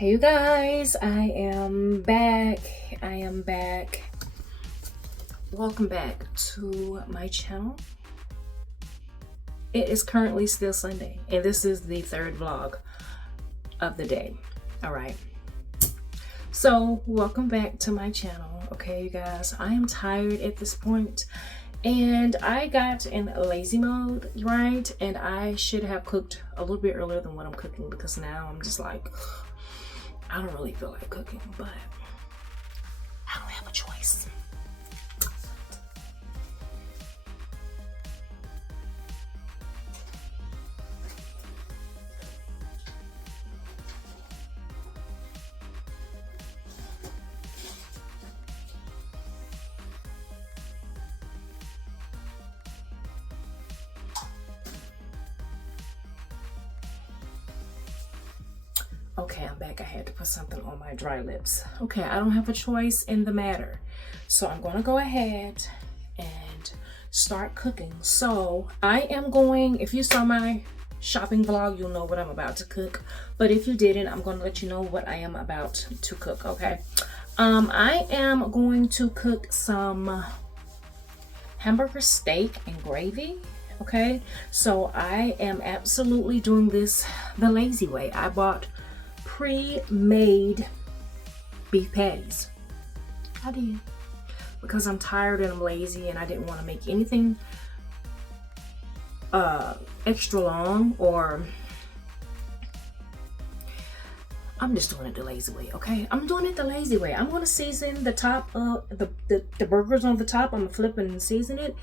Hey you guys, I am back. Welcome back to my channel. It is currently still Sunday, and this is the third vlog of the day. All right. So welcome back to my channel. Okay, you guys, I am tired at this point, and I got in lazy mode, right? And I should have cooked a little bit earlier than what I'm cooking, because now I'm just like, I don't really feel like cooking, but I don't have a choice. Okay, I'm back. I had to put something on my dry lips. Okay, I don't have a choice in the matter. So I'm gonna go ahead and start cooking. So I am going, if you saw my shopping vlog, you'll know what I'm about to cook. But if you didn't, I'm gonna let you know what I am about to cook, okay? I am going to cook some hamburger steak and gravy. Okay, so I am absolutely doing this the lazy way. I bought pre-made beef patties. I did, because I'm tired and I'm lazy and I didn't want to make anything extra long, or I'm just doing it the lazy way. Okay, I'm doing it the lazy way. I'm going to season the top of the burgers on the top. I'm gonna flip and season it,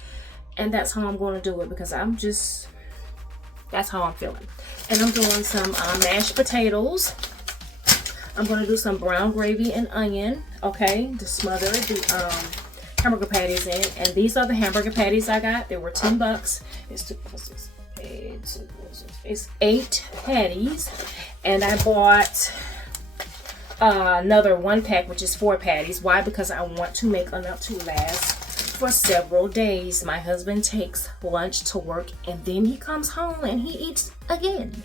and that's how I'm going to do it, because that's how I'm feeling. And I'm doing some mashed potatoes. I'm going to do some brown gravy and onion, okay, to smother the hamburger patties in. And these are the hamburger patties I got. They were $10. It's 8 patties. And I bought another 1 pack, which is 4 patties. Why? Because I want to make enough to last for several days. My husband takes lunch to work, and then he comes home and he eats again.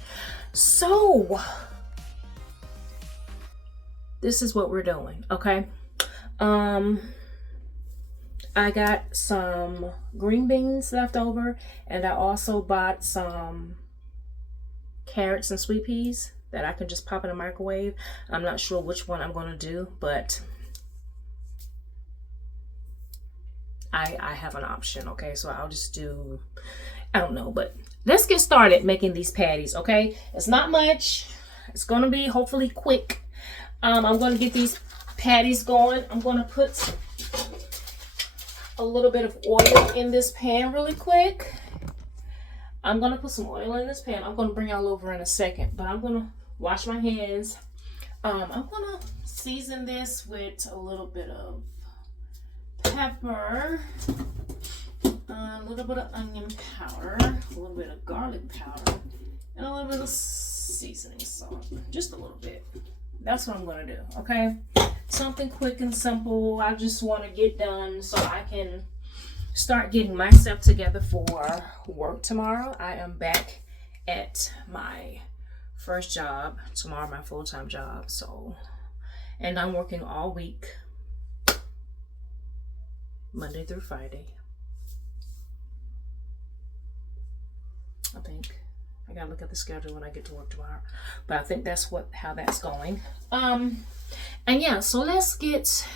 So this is what we're doing, okay? I got some green beans left over, and I also bought some carrots and sweet peas that I can just pop in the microwave. I'm not sure which one I'm gonna do, but I have an option, okay? So I'll just do, I don't know, but let's get started making these patties, okay? It's not much. It's gonna be hopefully quick. I'm gonna get these patties going. I'm gonna put a little bit of oil in this pan really quick. I'm gonna put some oil in this pan. I'm gonna bring y'all over in a second, but I'm gonna wash my hands. I'm gonna season this with a little bit of pepper, a little bit of onion powder, a little bit of garlic powder, and a little bit of seasoning salt. Just a little bit. That's what I'm gonna do, okay? Something quick and simple. I just want to get done so I can start getting myself together for work tomorrow. I am back at my first job tomorrow, my full-time job. So, and I'm working all week, Monday through Friday. I think I gotta look at the schedule when I get to work tomorrow, but I think that's how that's going. And yeah, so let's get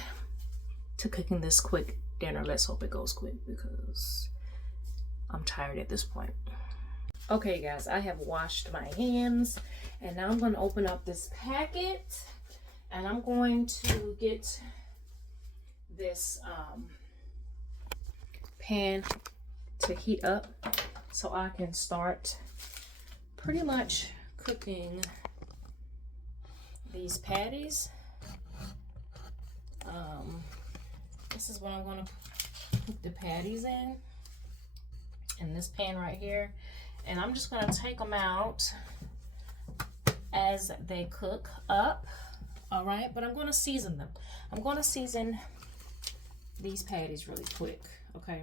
to cooking this quick dinner. Let's hope it goes quick, because I'm tired at this point. Okay guys, I have washed my hands, and now I'm going to open up this packet, and I'm going to get this pan to heat up so I can start pretty much cooking these patties. This is what I'm going to put the patties in this pan right here, and I'm just going to take them out as they cook up. All right, but I'm going to season them. I'm going to season these patties really quick, okay?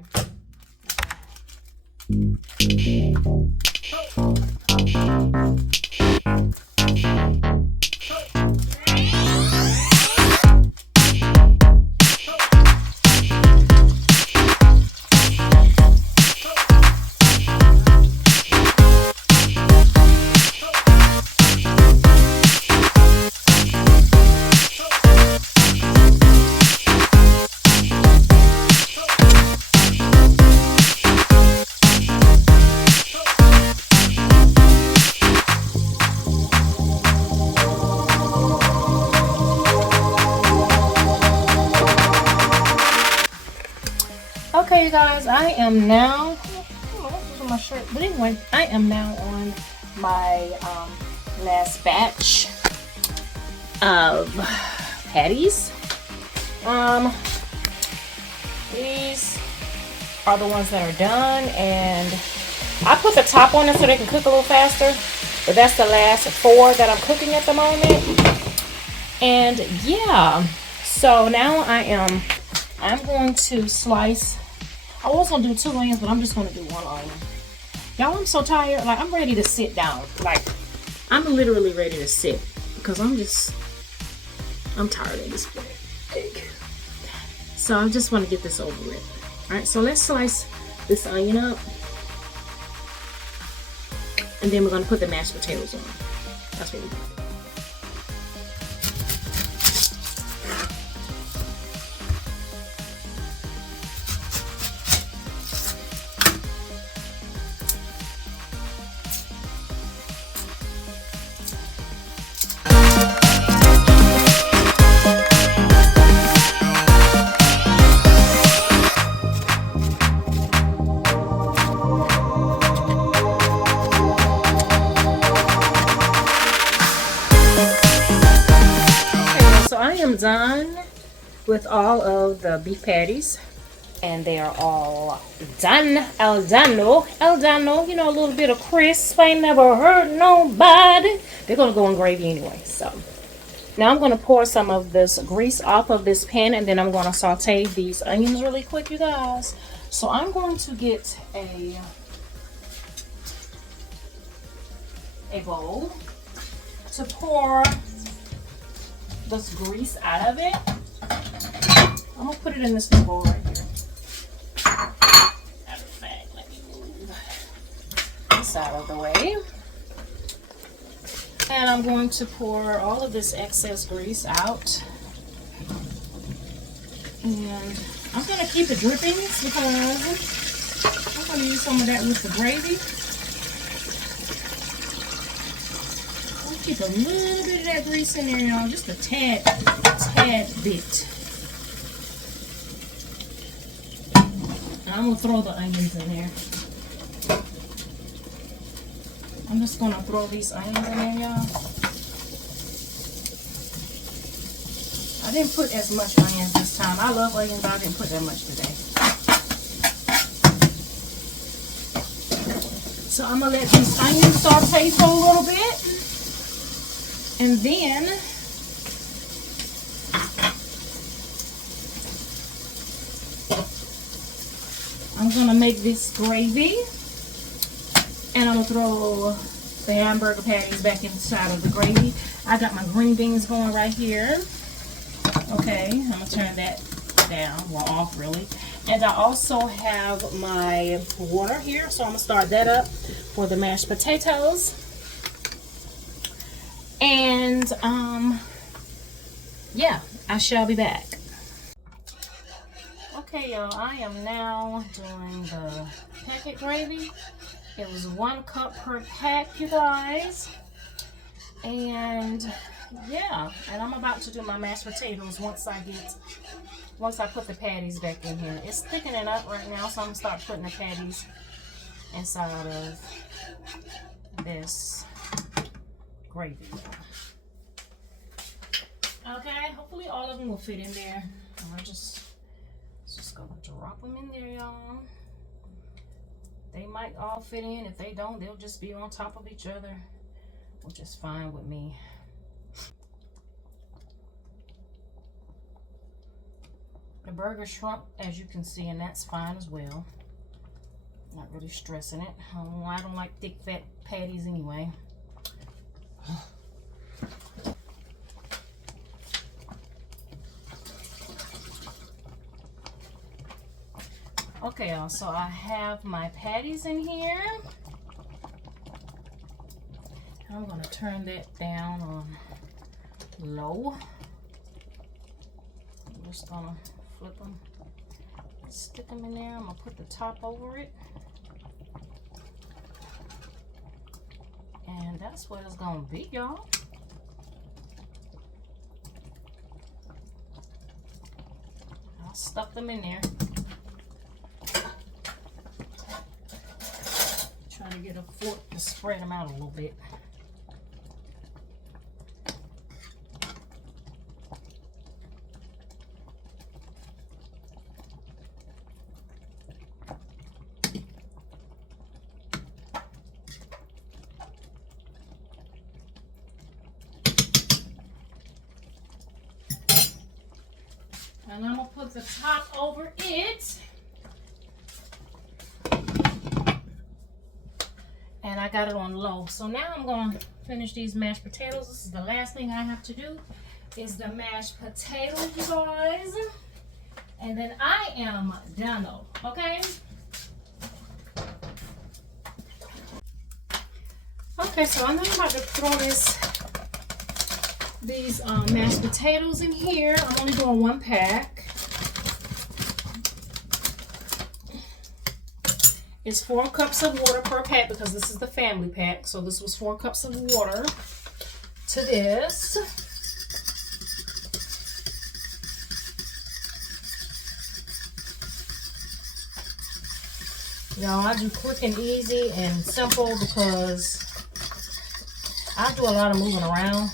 I am now, what's on my shirt? But anyway, I am now on my last batch of patties. These are the ones that are done, and I put the top on them so they can cook a little faster. But that's the last 4 that I'm cooking at the moment. And yeah, so now I'm going to slice. I was gonna do 2 onions, but I'm just gonna do 1 onion. Y'all, I'm so tired. Like, I'm ready to sit down. Like, I'm literally ready to sit because I'm tired of this egg. So I just want to get this over with. All right, so let's slice this onion up, and then we're gonna put the mashed potatoes on. That's what we're gonna do. Done with all of the beef patties, and they are all done. El Dano, you know, a little bit of crisp ain't never hurt nobody. They're gonna go in gravy anyway. So now I'm gonna pour some of this grease off of this pan, and then I'm gonna saute these onions really quick, you guys. So I'm going to get a bowl to pour this grease out of it. I'm gonna put it in this little bowl right here. Matter of fact, let me move this out of the way. And I'm going to pour all of this excess grease out. And I'm gonna keep the drippings because I'm gonna use some of that with the gravy. Keep a little bit of that grease in there, y'all, just a tad bit. And I'm gonna throw the onions in there. I'm just gonna throw these onions in there, y'all. I didn't put as much onions this time. I love onions, but I didn't put that much today. So I'm gonna let these onions saute for a little bit. And then I'm gonna make this gravy, and I'm gonna throw the hamburger patties back inside of the gravy. I got my green beans going right here. Okay, I'm gonna turn that down, well, off really. And I also have my water here, so I'm gonna start that up for the mashed potatoes. And yeah, I shall be back. Okay, y'all, I am now doing the packet gravy. It was 1 cup per pack, you guys. And yeah, and I'm about to do my mashed potatoes once I put the patties back in here. It's thickening up right now, so I'm gonna start putting the patties inside of this gravy. Okay, hopefully all of them will fit in there. I'm just gonna drop them in there, y'all. They might all fit in. If they don't, they'll just be on top of each other, which is fine with me. The burger shrunk, as you can see, and that's fine as well. Not really stressing it. I don't like thick, fat patties anyway. Okay, y'all, so I have my patties in here. I'm gonna turn that down on low. I'm just gonna flip them, stick them in there. I'm gonna put the top over it. And that's what it's gonna be, y'all. I'll stuff them in there. get a fork to spread them out a little bit. And I'm gonna put the top over it. And I got it on low. So now I'm gonna finish these mashed potatoes. This is the last thing I have to do is the mashed potatoes, you guys. And then I am done, okay? Okay, so I'm about to throw these mashed potatoes in here. I'm only doing 1 pack. It's 4 cups of water per pack because this is the family pack. So this was 4 cups of water to this. Y'all, I do quick and easy and simple because I do a lot of moving around.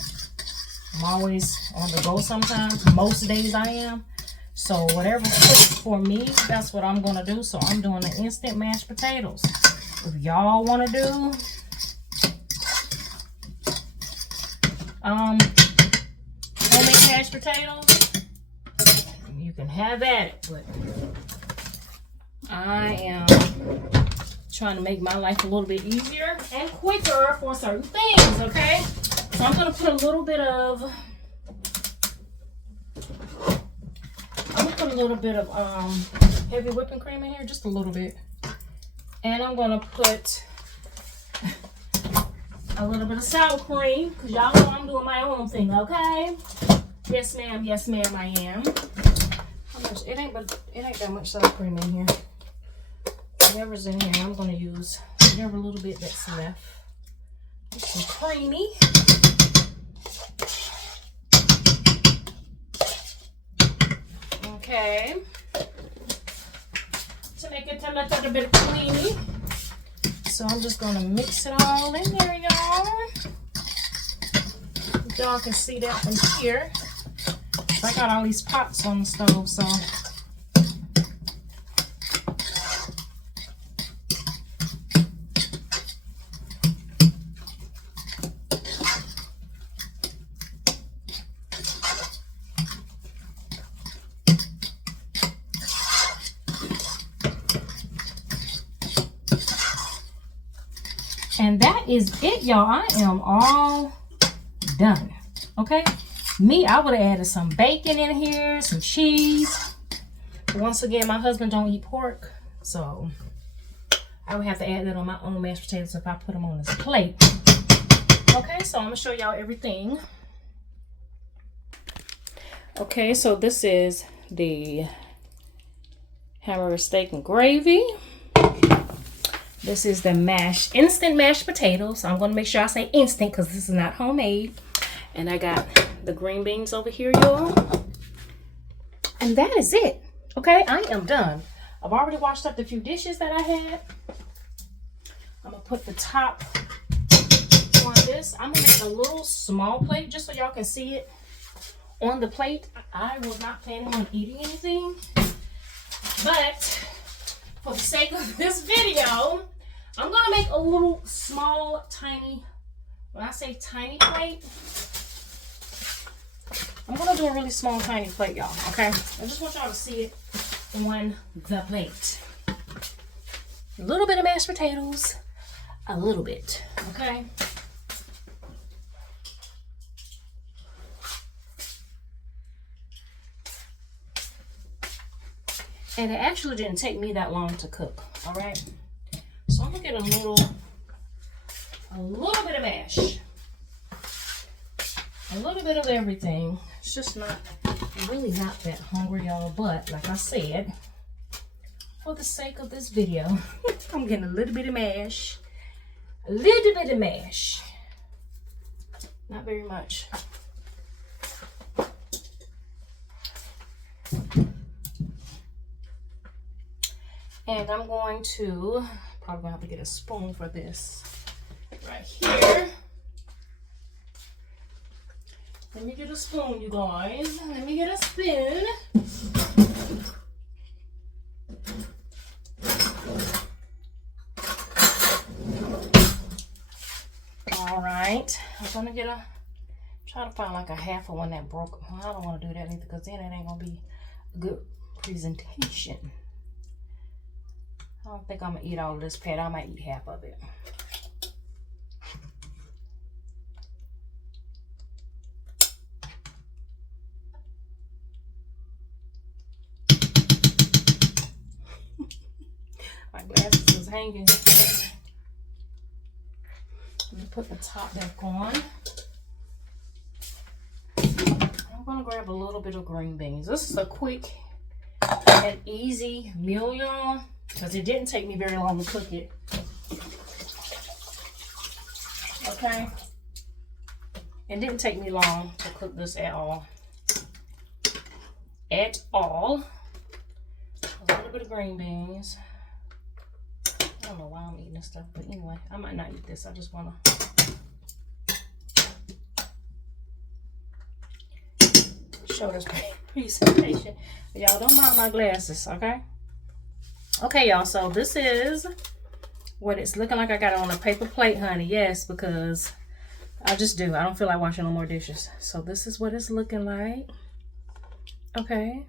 I'm always on the go sometimes. Most days I am. So whatever's quick for me, that's what I'm going to do. So I'm doing the instant mashed potatoes. If y'all want to do homemade mashed potatoes, you can have at it. But I am trying to make my life a little bit easier and quicker for certain things, okay? So I'm going to put a little bit of heavy whipping cream in here, just a little bit. And I'm going to put a little bit of sour cream because y'all know I'm doing my own thing, okay? Yes, ma'am. Yes, ma'am, I am. How much? It ain't that much sour cream in here. Whatever's in here, I'm going to use whatever little bit that's left. It's some creamy. Okay. To make it a little bit creamy. So I'm just going to mix it all in there, y'all. Y'all can see that from here. I got all these pots on the stove, so. And that is it, y'all. I am all done. Okay? Me, I would have added some bacon in here, some cheese. Once again, my husband don't eat pork, so I would have to add that on my own mashed potatoes if I put them on this plate. Okay, so I'm going to show y'all everything. Okay, so this is the hamburger steak and gravy. This is the instant mashed potatoes. So I'm going to make sure I say instant because this is not homemade. And I got the green beans over here, y'all. And that is it. Okay, I am done. I've already washed up the few dishes that I had. I'm going to put the top on this. I'm going to make a little small plate just so y'all can see it on the plate. I was not planning on eating anything. But for the sake of this video, I'm going to make a little small, tiny, when I say tiny plate, I'm going to do a really small, tiny plate, y'all, okay? I just want y'all to see it on the plate. A little bit of mashed potatoes, a little bit, okay? And it actually didn't take me that long to cook, all right? So I'm gonna get a little bit of mash, a little bit of everything. It's just not, I'm really not that hungry, y'all, but like I said, for the sake of this video, I'm getting a little bit of mash, not very much. And I'm going to I'm gonna have to get a spoon for this. Right here. Let me get a spoon, you guys. Let me get a spoon. All right. I'm gonna try to find like a half of one that broke. Well, I don't want to do that either because then it ain't gonna be a good presentation. I don't think I'm gonna eat all of this pat. I might eat half of it. My glasses is hanging. Let me put the top back on. I'm gonna grab a little bit of green beans. This is a quick and easy meal, y'all, because it didn't take me very long to cook it. Okay? It didn't take me long to cook this at all. At all. A little bit of green beans. I don't know why I'm eating this stuff, but anyway, I might not eat this. I just want to show this presentation. Y'all don't mind my glasses, okay? Okay, y'all, so this is what it's looking like. I got it on a paper plate, honey. Yes, because I just do. I don't feel like washing no more dishes. So this is what it's looking like. Okay.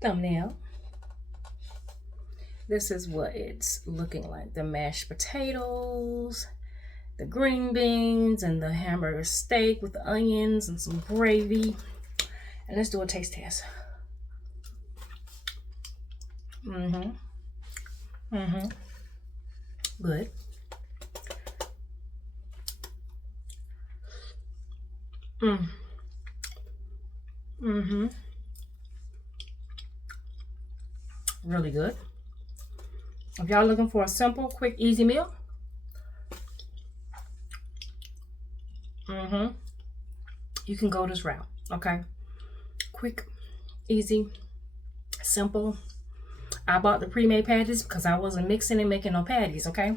Thumbnail. This is what it's looking like. The mashed potatoes, the green beans, and the hamburger steak with the onions and some gravy. And let's do a taste test. Good. Really good. If y'all looking for a simple, quick, easy meal, you can go this route, okay? Quick, easy, simple. I bought the pre-made patties because I wasn't mixing and making no patties, okay?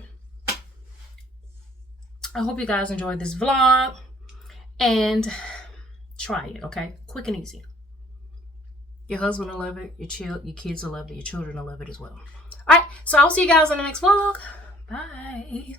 I hope you guys enjoyed this vlog and try it, okay? Quick and easy. Your husband will love it. Your kids will love it. Your children will love it as well. All right, so I'll see you guys in the next vlog. Bye.